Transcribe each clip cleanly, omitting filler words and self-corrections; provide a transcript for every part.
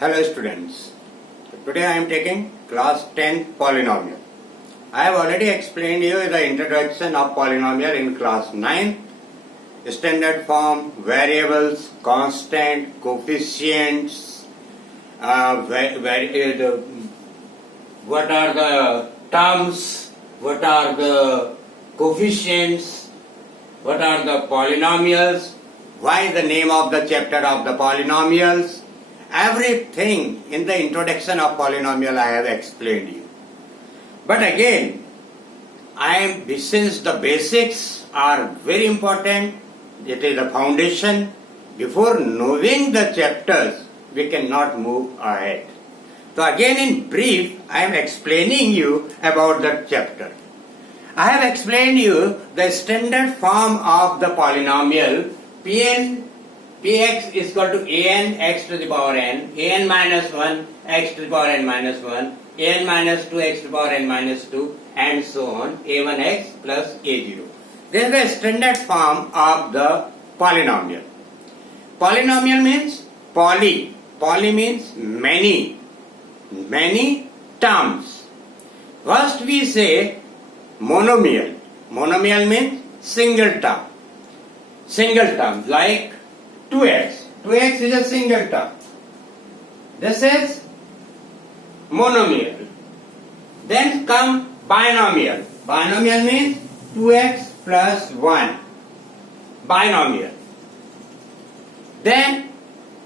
Hello students, today I am taking class 10 polynomial. I have already explained you the introduction of polynomial in class 9. Standard form, variables, constant, coefficients, what are the terms, what are the coefficients, what are the polynomials, why the name of the chapter of the polynomials. Everything in the introduction of polynomial I have explained you. But again, since the basics are very important, it is the foundation. Before knowing the chapters, we cannot move ahead. So again in brief, I am explaining you about the chapter. I have explained you the standard form of the polynomial Px is equal to an x to the power n, an minus 1 x to the power n minus 1, an minus 2 x to the power n minus 2, and so on, a1x plus a0. This is the standard form of the polynomial. Polynomial means poly. Poly means many terms. First we say monomial. Monomial means single term. Single term like 2x. 2x is a single term. This is monomial. Then come binomial. Binomial means 2x plus 1. Binomial. Then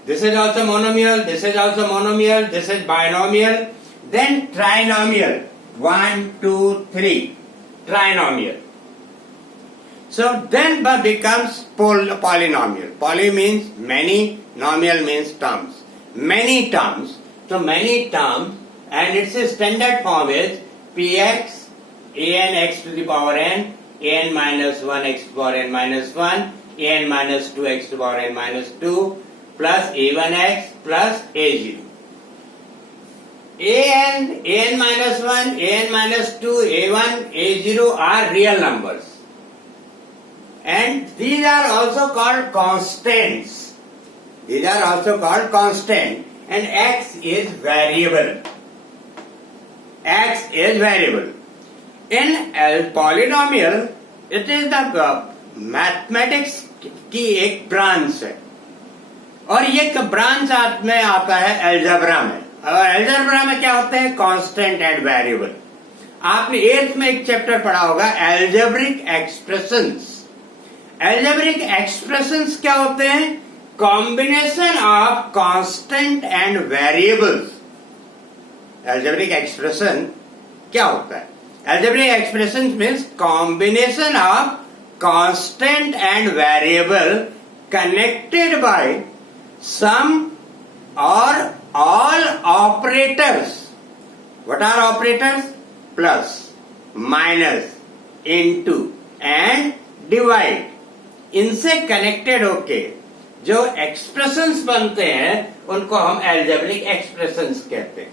this is also monomial, this is also monomial, this is binomial. Then trinomial. 1, 2, 3. Trinomial. So then becomes polynomial. Poly means many, nomial means terms. Many terms. So many terms, and its standard form is px an x to the power n, an minus 1 x to the power n minus 1, an minus 2 x to the power n minus 2, plus a1x plus a0. an minus 1, an minus 2, a1, a0 are real numbers. And these are also called constants. These are also called constant. And x is variable. X is variable. In polynomial, it is the mathematics की एक branch है. और ये branch में आता है algebra में. और एल्जेब्रा में क्या होते हैं? Constant and variable. आपने 8th में एक चैप्टर पढ़ा होगा एल्जेब्रिक एक्सप्रेशंस. एल्जेब्रिक एक्सप्रेशंस क्या होते हैं? Combination of constant and variables. Algebraic expression क्या होता है? Algebraic expression means combination of constant and variable connected by some और all operators. What are operators? Plus, minus, into and divide. इनसे connected होके जो एक्सप्रेशंस बनते हैं उनको हम एल्जेब्रिक एक्सप्रेशंस कहते हैं.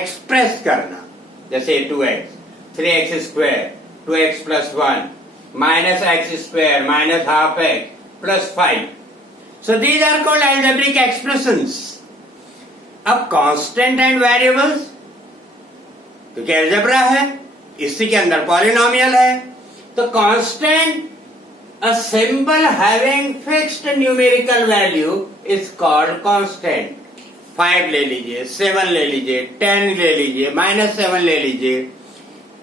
एक्सप्रेस करना, जैसे 2x, 3x square, 2x plus 1, minus x square, minus half x plus 5. So these are called algebraic expressions. अब कांस्टेंट एंड वेरिएबल्स, क्योंकि एल्जेब्रा है, इसी के अंदर पॉलिनोमियल है, तो constant a symbol having fixed numerical value is called constant. 5 ले लीजिए, 7 ले लीजिए, 10 ले लीजिए, -7 ले लीजिए,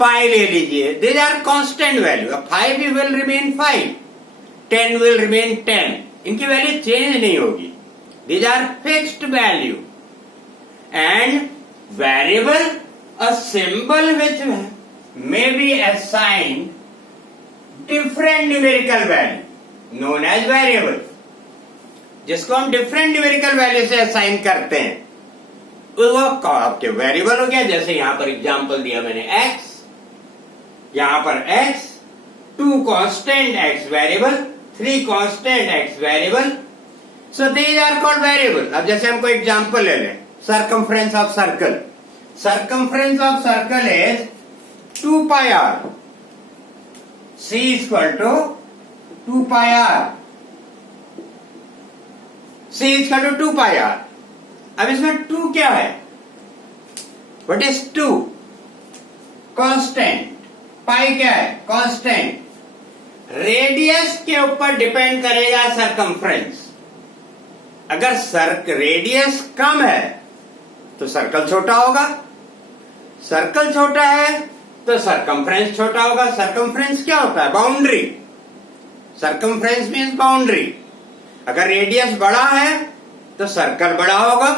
pi ले लीजिए. These are constant value. 5 will remain 5, 10 will remain 10. इनकी वैल्यू चेंज नहीं होगी. These are fixed value. And variable, a symbol which may be assigned different numerical value known as variable. जिसको हम different numerical value से assign करते हैं वो आपके variable हो गया. जैसे यहां पर एग्जांपल दिया मैंने x, यहां पर x, 2 constant x variable, 3 constant x variable. So these are called variable. अब जैसे हमको एग्जांपल ले लें, circumference of circle. Circumference of circle is 2 pi r. C is equal to 2 pi r. C is equal to 2 pi r. अब इसमें 2 क्या है? What is 2? Constant. पाई क्या है? कांस्टेंट। रेडियस के ऊपर डिपेंड करेगा सरकमफ्रेंस। अगर रेडियस कम है तो सर्कल छोटा होगा, सर्कल छोटा है तो सरकमफ्रेंस छोटा होगा। सरकमफ्रेंस क्या होता है? बाउंड्री। Circumference means boundary. अगर रेडियस बड़ा है तो सर्कल बड़ा होगा,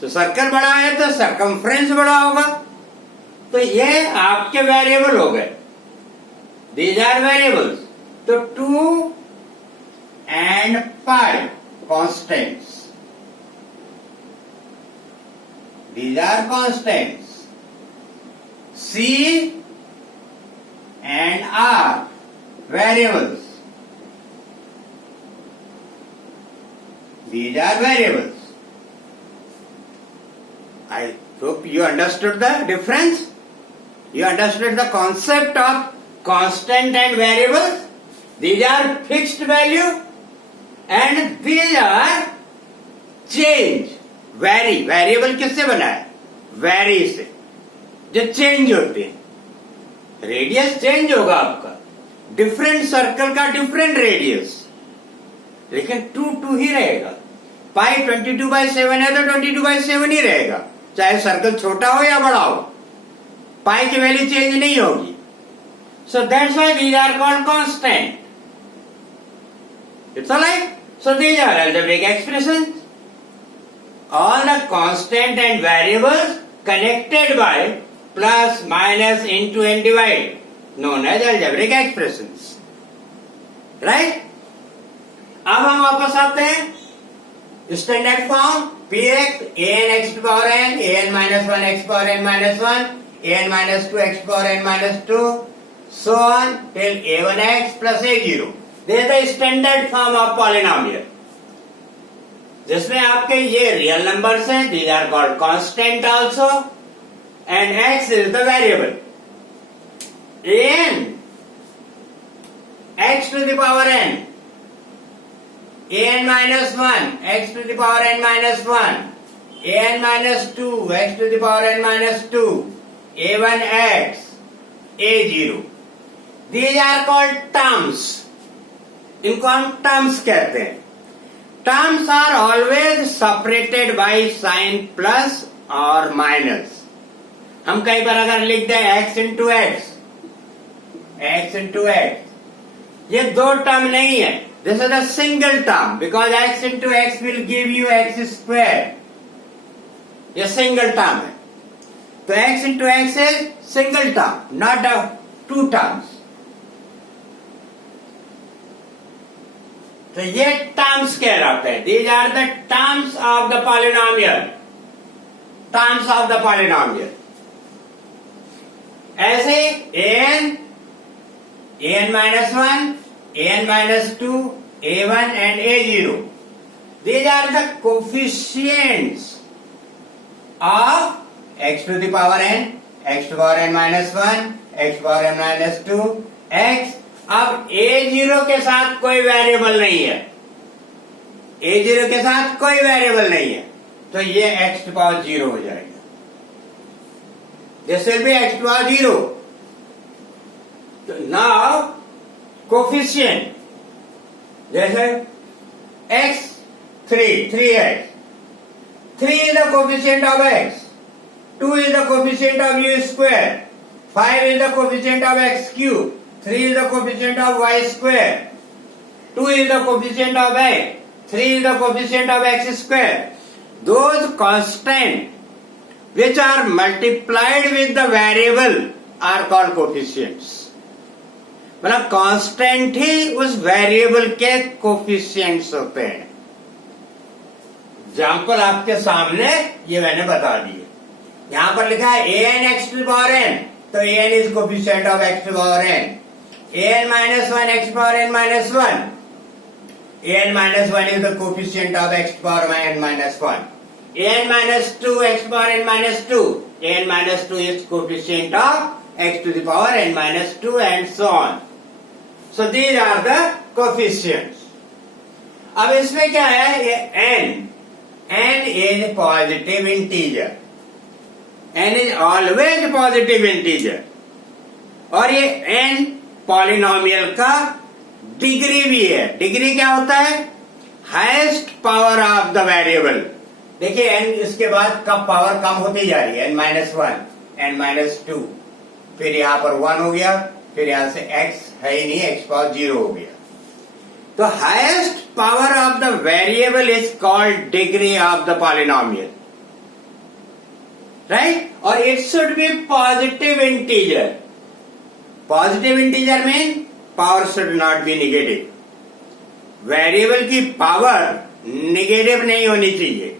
तो सर्कल बड़ा है तो सरकमफ्रेंस बड़ा होगा। तो ये आपके वेरिएबल हो गए, दीज आर वेरिएबल्स। तो 2 and pi constants, these are constants. C and R variables, these are variables. I hope you understood the difference. You understood the concept of constant and variables. These are fixed value and these are change. Vary, variable किससे बना है? Vary से, जो change होते हैं। Radius change होगा आपका, different circle का डिफरेंट रेडियस, लेकिन 2 ही रहेगा। पाई 22/7 है तो 22/7 ही रहेगा, चाहे सर्कल छोटा हो या बड़ा हो, पाई की वैल्यू चेंज नहीं होगी। So that's why these are called constant. It's alright. So these are algebraic expressions. All the constant and variables connected by plus, minus, into and divide, known as algebraic expressions. Right? अब हम वापस आते हैं standard form px an x to power n, an minus 1 x power n minus 1, an minus 2 x power n minus 2, so on till a1x plus a0. This is the standard form of polynomial, जिसमें आपके ये real numbers हैं, these are called constant also, and x is the variable. an x to the power n, an minus 1 x to the power n minus 1, an minus 2 x to the power n minus 2, a1x, a0. These are called terms. इनको हम terms कहते हैं। Terms are always separated by sign plus or minus. हम कई बार अगर लिख दें x into x, x into x, ये दो टर्म नहीं है, this is a single term because x into x will give you x square. ये सिंगल टर्म है, तो x into x is single term, not a two terms. तो ये terms कहलाते हैं। These are the terms of the polynomial, terms of the polynomial. ऐसे an minus 1, an minus 2, a1 and a0, these are the coefficients of x to the power n, x to the power n minus 1, x to the power n minus 2, x। अब a0 के साथ कोई variable नहीं है, a0 के साथ कोई variable नहीं है, तो ये x to power 0 हो जाएगा। This will be x to power 0। तो नाउ कोफिशिएंट, जैसे x 3x, 3 is the coefficient of x, 2 is the coefficient of u square, 5 is the coefficient of x cube, 3 is the coefficient of y square, 2 is the coefficient of x, 3 is the coefficient of x square. Those constants which are multiplied with the variable are called coefficients. मतलब constant ही उस variable के coefficients होते हैं। Example आपके सामने ये मैंने बता दिए। यहां पर लिखा है an x to the power n, तो an is coefficient of x to the power n, an minus 1 x to the power n minus 1, an minus 1 is the coefficient of x to the power n minus 1, an minus 2 x to the power n minus 2, an minus 2 is coefficient of x to the power n minus 2 and so on. So these are the coefficients. अब इसमें क्या है, ये n n is positive integer, n is always positive integer, और ये n polynomial का degree भी है। डिग्री क्या होता है? Highest power of the variable. देखिए n इसके बाद कब पावर कम होती जा रही है, n-1, n-2, फिर यहां पर 1 हो गया, फिर यहां से x है ही नहीं, x पावर 0 हो गया। तो highest power of the variable is called degree of the polynomial, right? और it should be positive integer. Positive integer mean power should not be negative. Variable की पावर नेगेटिव नहीं होनी चाहिए,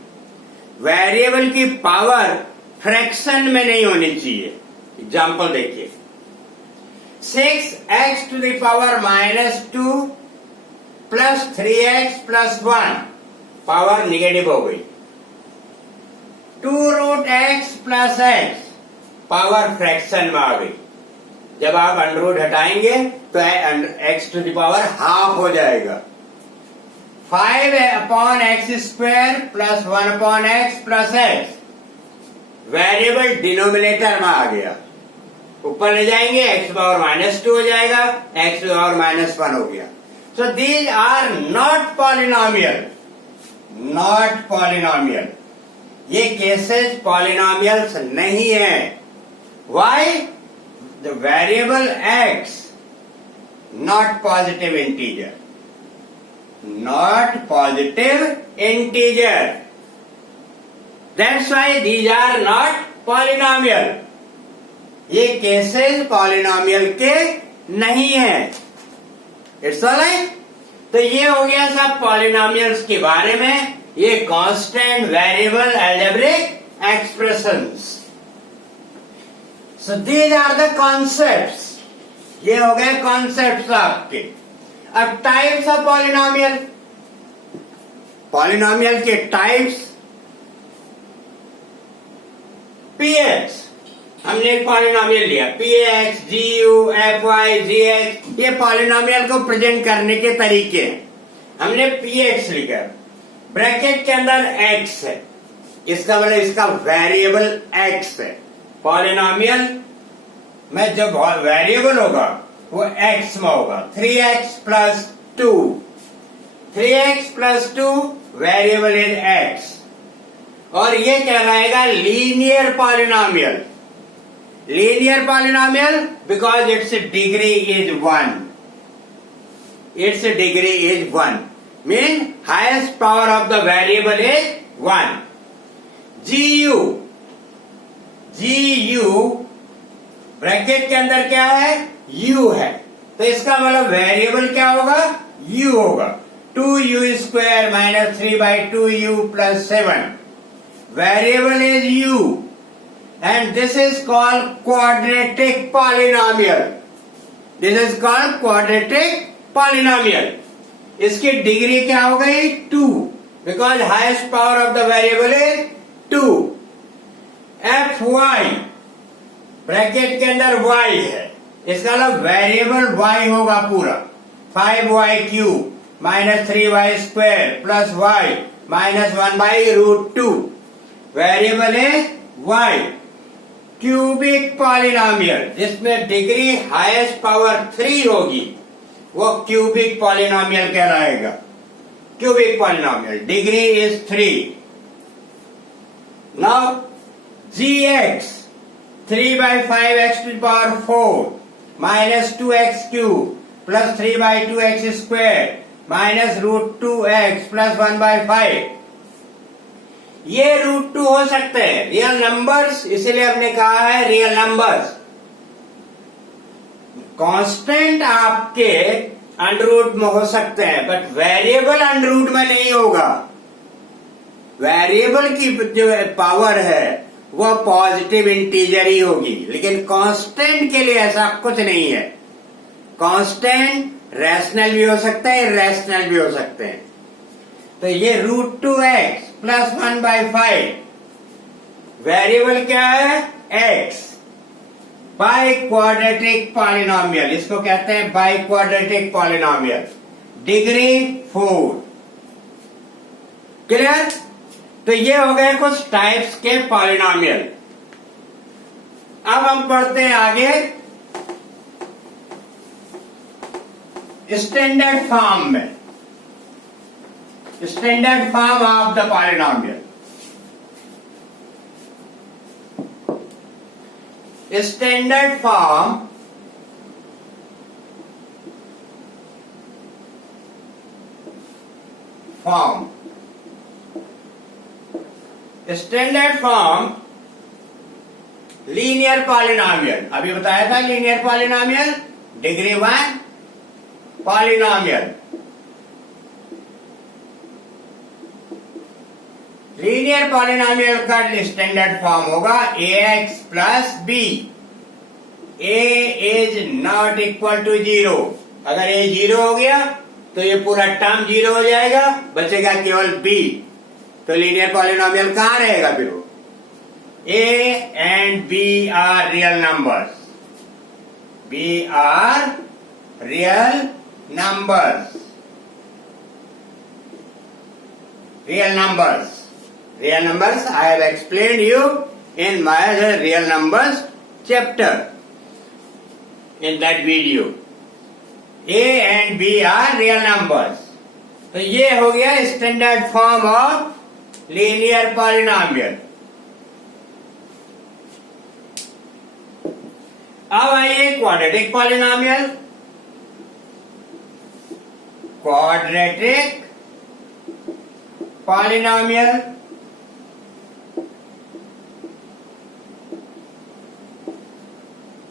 वेरिएबल की power fraction में नहीं होनी चाहिए। एग्जाम्पल देखिए, 6x to the power -2 plus 3x plus 1, power negative हो गई। 2√x plus x, power fraction में आ गई। जब आप अंडर रूट हटाएंगे तो x to the power half हो जाएगा। 5/x² plus 1/x plus x, variable denominator में आ गया। ऊपर ले जाएंगे x पावर -2 हो जाएगा, x पावर -1 हो गया। So these are not polynomial, not polynomial. ये केसेस पॉलिनोमियल्स नहीं है। Why? The variable x not positive integer, not positive integer. That's why these are not polynomial. ये केसेस पॉलिनोमियल के नहीं है। It's alright. तो ये हो गया सब पॉलिनोमियल्स के बारे में, ये constant variable algebraic expressions. So these are the concepts. ये हो गए कॉन्सेप्ट्स आपके। अब टाइप्स ऑफ पॉलिनोमियल, पॉलिनोमियल के टाइप्स। px, हमने एक पॉलिनोमियल लिया px, gu, fy, gx, ये पॉलिनोमियल को प्रेजेंट करने के तरीके हैं। हमने px लिखा, ब्रैकेट के अंदर x है, इसका मतलब इसका वेरिएबल x है। पॉलिनोमियल में जब वेरिएबल होगा वो x में होगा। 3x plus 2, 3x plus 2 variable is x, और ये कहलाएगा linear polynomial. Linear polynomial because it's degree is 1, it's degree is 1 mean highest power of the variable is 1। GU bracket के अंदर क्या है? U है, तो इसका मतलब वेरिएबल क्या होगा? U होगा। 2u² - 3/2u + 7, variable is u, and this is called quadratic polynomial. This is called quadratic polynomial. इसकी डिग्री क्या हो गई? 2, because highest power of the variable is 2. fy bracket के अंदर y है, इसका मतलब वेरिएबल y होगा पूरा। 5y³ - 3y² + y - 1/√2, वेरिएबल है y। क्यूबिक पॉलिनोमियल जिसमें डिग्री हाईएस्ट पावर 3 होगी वो क्यूबिक पॉलिनोमियल कहलाएगा। Cubic polynomial degree is 3। Now gx 3/5x⁴ - 2x³ + 3/2x² - √2x + 1/5, ये √2 हो सकते हैं रियल नंबर्स, इसीलिए हमने कहा है रियल नंबर्स। कांस्टेंट आपके अंडर में हो सकते हैं, बट वेरिएबल अंडर में नहीं होगा। वेरिएबल की जो पावर है वो पॉजिटिव इंटीजर ही होगी, लेकिन कांस्टेंट के लिए ऐसा कुछ नहीं है। कांस्टेंट रैशनल भी हो सकते हैं, इरेशनल भी हो सकते हैं। तो ये √2x + 1/5 वेरिएबल क्या है? x। बाई क्वाड्रेटिक पॉलिनोमियल, इसको कहते हैं by quadratic polynomial, degree 4। Clear? तो ये हो गए कुछ टाइप्स के पॉलिनोमियल। अब हम पढ़ते हैं आगे स्टैंडर्ड फॉर्म में, standard form of the polynomial. Standard form standard form linear polynomial. अभी बताया था लीनियर पॉलिनोमियल, डिग्री 1 पॉलिनोमियल। लीनियर पॉलिनोमियल का स्टैंडर्ड फॉर्म होगा ax plus b. a is not equal to 0। अगर a 0 हो गया तो ये पूरा टर्म 0 हो जाएगा, बचेगा केवल b। तो लीनियर पॉलिनोमियल कहां रहेगा फिर वो? a and b are real numbers. b are real numbers. Real numbers I have explained you in my real numbers chapter in that video. A and B are real numbers. तो ये हो गया standard form of linear polynomial. अब आइए quadratic polynomial. Quadratic polynomial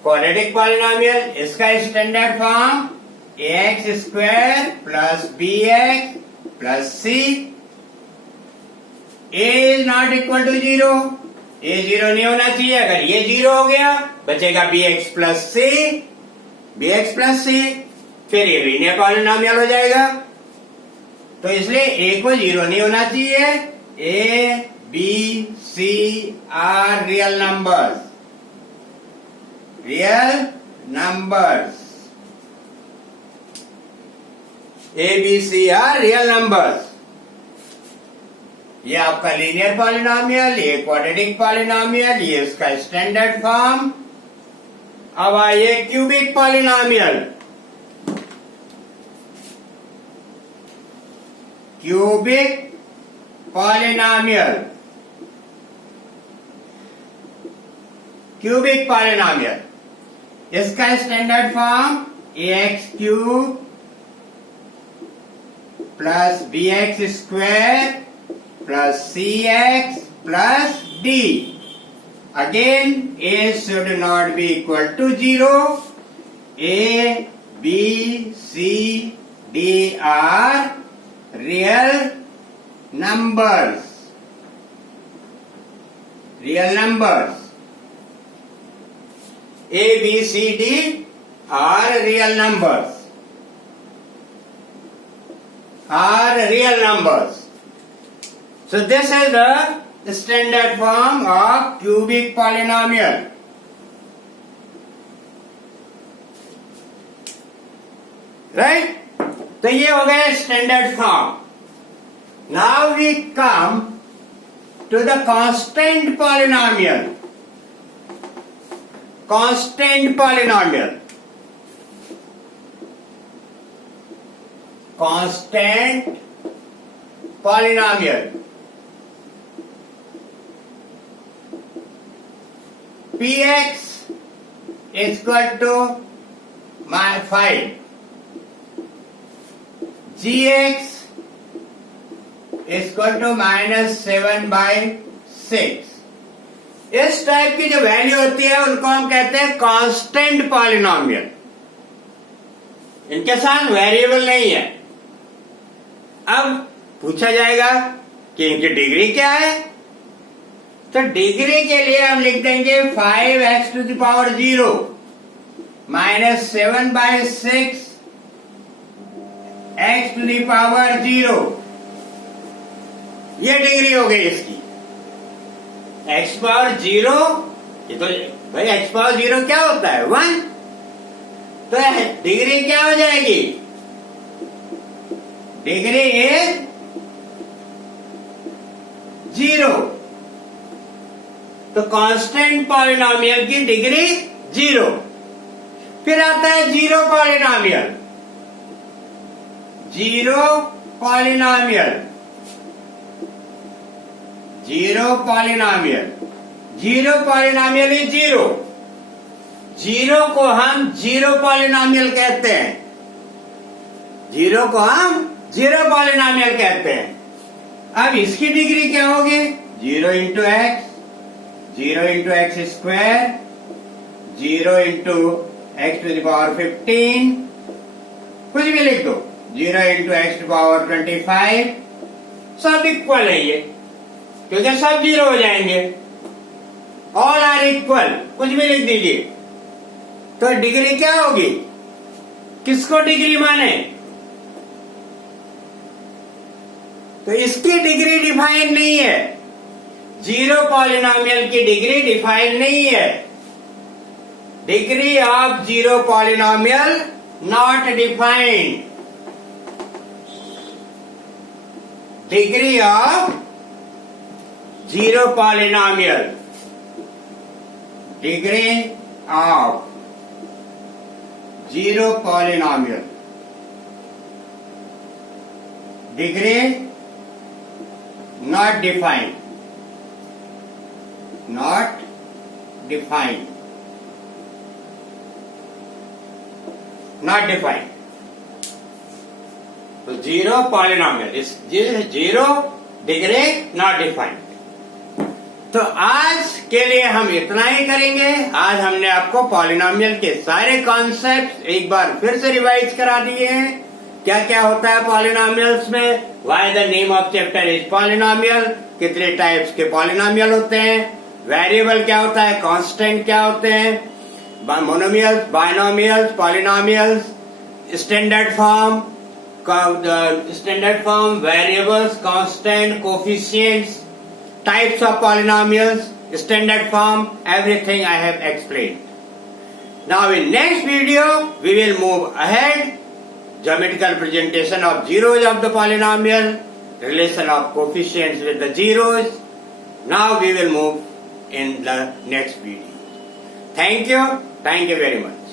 quadratic polynomial, इसका standard form ax square plus bx plus c। a is not equal to 0। a 0 नहीं होना चाहिए। अगर ये 0 हो गया बचेगा bx plus c, bx plus c। फिर ये लीनियर पॉलिनोमियल हो जाएगा। तो इसलिए a को 0 नहीं होना चाहिए। a b c are real numbers. Real numbers a b c are real numbers. ये आपका लीनियर पॉलिनोमियल, ये क्वाड्रेटिक पॉलिनोमियल, ये इसका स्टैंडर्ड फॉर्म। अब आइए cubic polynomial. Cubic polynomial, cubic polynomial, इसका standard form ax cube plus bx square plus cx plus d। Again a should not be equal to 0. a b c d are real numbers। real numbers a b c d are real numbers, are real numbers. So this is the standard form of cubic polynomial. Right? तो ये हो गया standard form. Now we come to the constant polynomial. Constant polynomial, constant polynomial. px is equal to 5, gx is equal to -7/6। इस type की जो value होती है उनको हम कहते हैं कांस्टेंट पॉलिनोमियल। इनके साथ वेरिएबल नहीं है। अब पूछा जाएगा कि इनकी डिग्री क्या है, तो डिग्री के लिए हम लिख देंगे 5x to the power 0 -7/6 x to the power 0। ये डिग्री हो गई इसकी। x पावर 0, ये तो भाई x पावर 0 क्या होता है? 1। तो डिग्री क्या हो जाएगी? Degree is 0। तो कांस्टेंट पॉलिनोमियल की डिग्री 0। फिर आता है zero polynomial. Zero polynomial, zero polynomial, zero polynomial is zero. Zero को हम जीरो पॉलिनोमियल कहते हैं। जीरो को हम जीरो पॉलिनोमियल कहते हैं। अब इसकी डिग्री क्या होगी? 0 into x, 0 into x square, 0 into x to the power 15, कुछ भी लिख दो, 0 इंटू एक्स टू पावर 25, सब इक्वल है ये, क्योंकि सब जीरो हो जाएंगे। ऑल आर इक्वल, कुछ भी लिख दीजिए। तो डिग्री क्या होगी? किसको डिग्री माने? तो इसकी डिग्री डिफाइन नहीं है। जीरो पॉलिनोमियल की डिग्री डिफाइन नहीं है। Degree of zero polynomial not defined. Degree of zero polynomial, degree of zero polynomial, degree not defined, not defined, not defined। तो जीरो पॉलिनोमियल, इस जीरो डिग्री नॉट डिफाइंड। तो आज के लिए हम इतना ही करेंगे। आज हमने आपको पॉलिनोमियल के सारे कॉन्सेप्ट एक बार फिर से रिवाइज करा दिए हैं। क्या क्या होता है पॉलिनोमियल्स में, why the name of chapter is polynomial, कितने टाइप्स के पॉलिनोमियल होते हैं, वेरिएबल क्या होता है, कांस्टेंट क्या होते हैं, monomials, binomials, polynomials, standard form, variables, constant, coefficients, types of polynomials, standard form, everything I have explained. Now in next video we will move ahead. Geometrical presentation of zeros of the polynomial, relation of coefficients with the zeros. Now we will move in the next video. Thank you very much.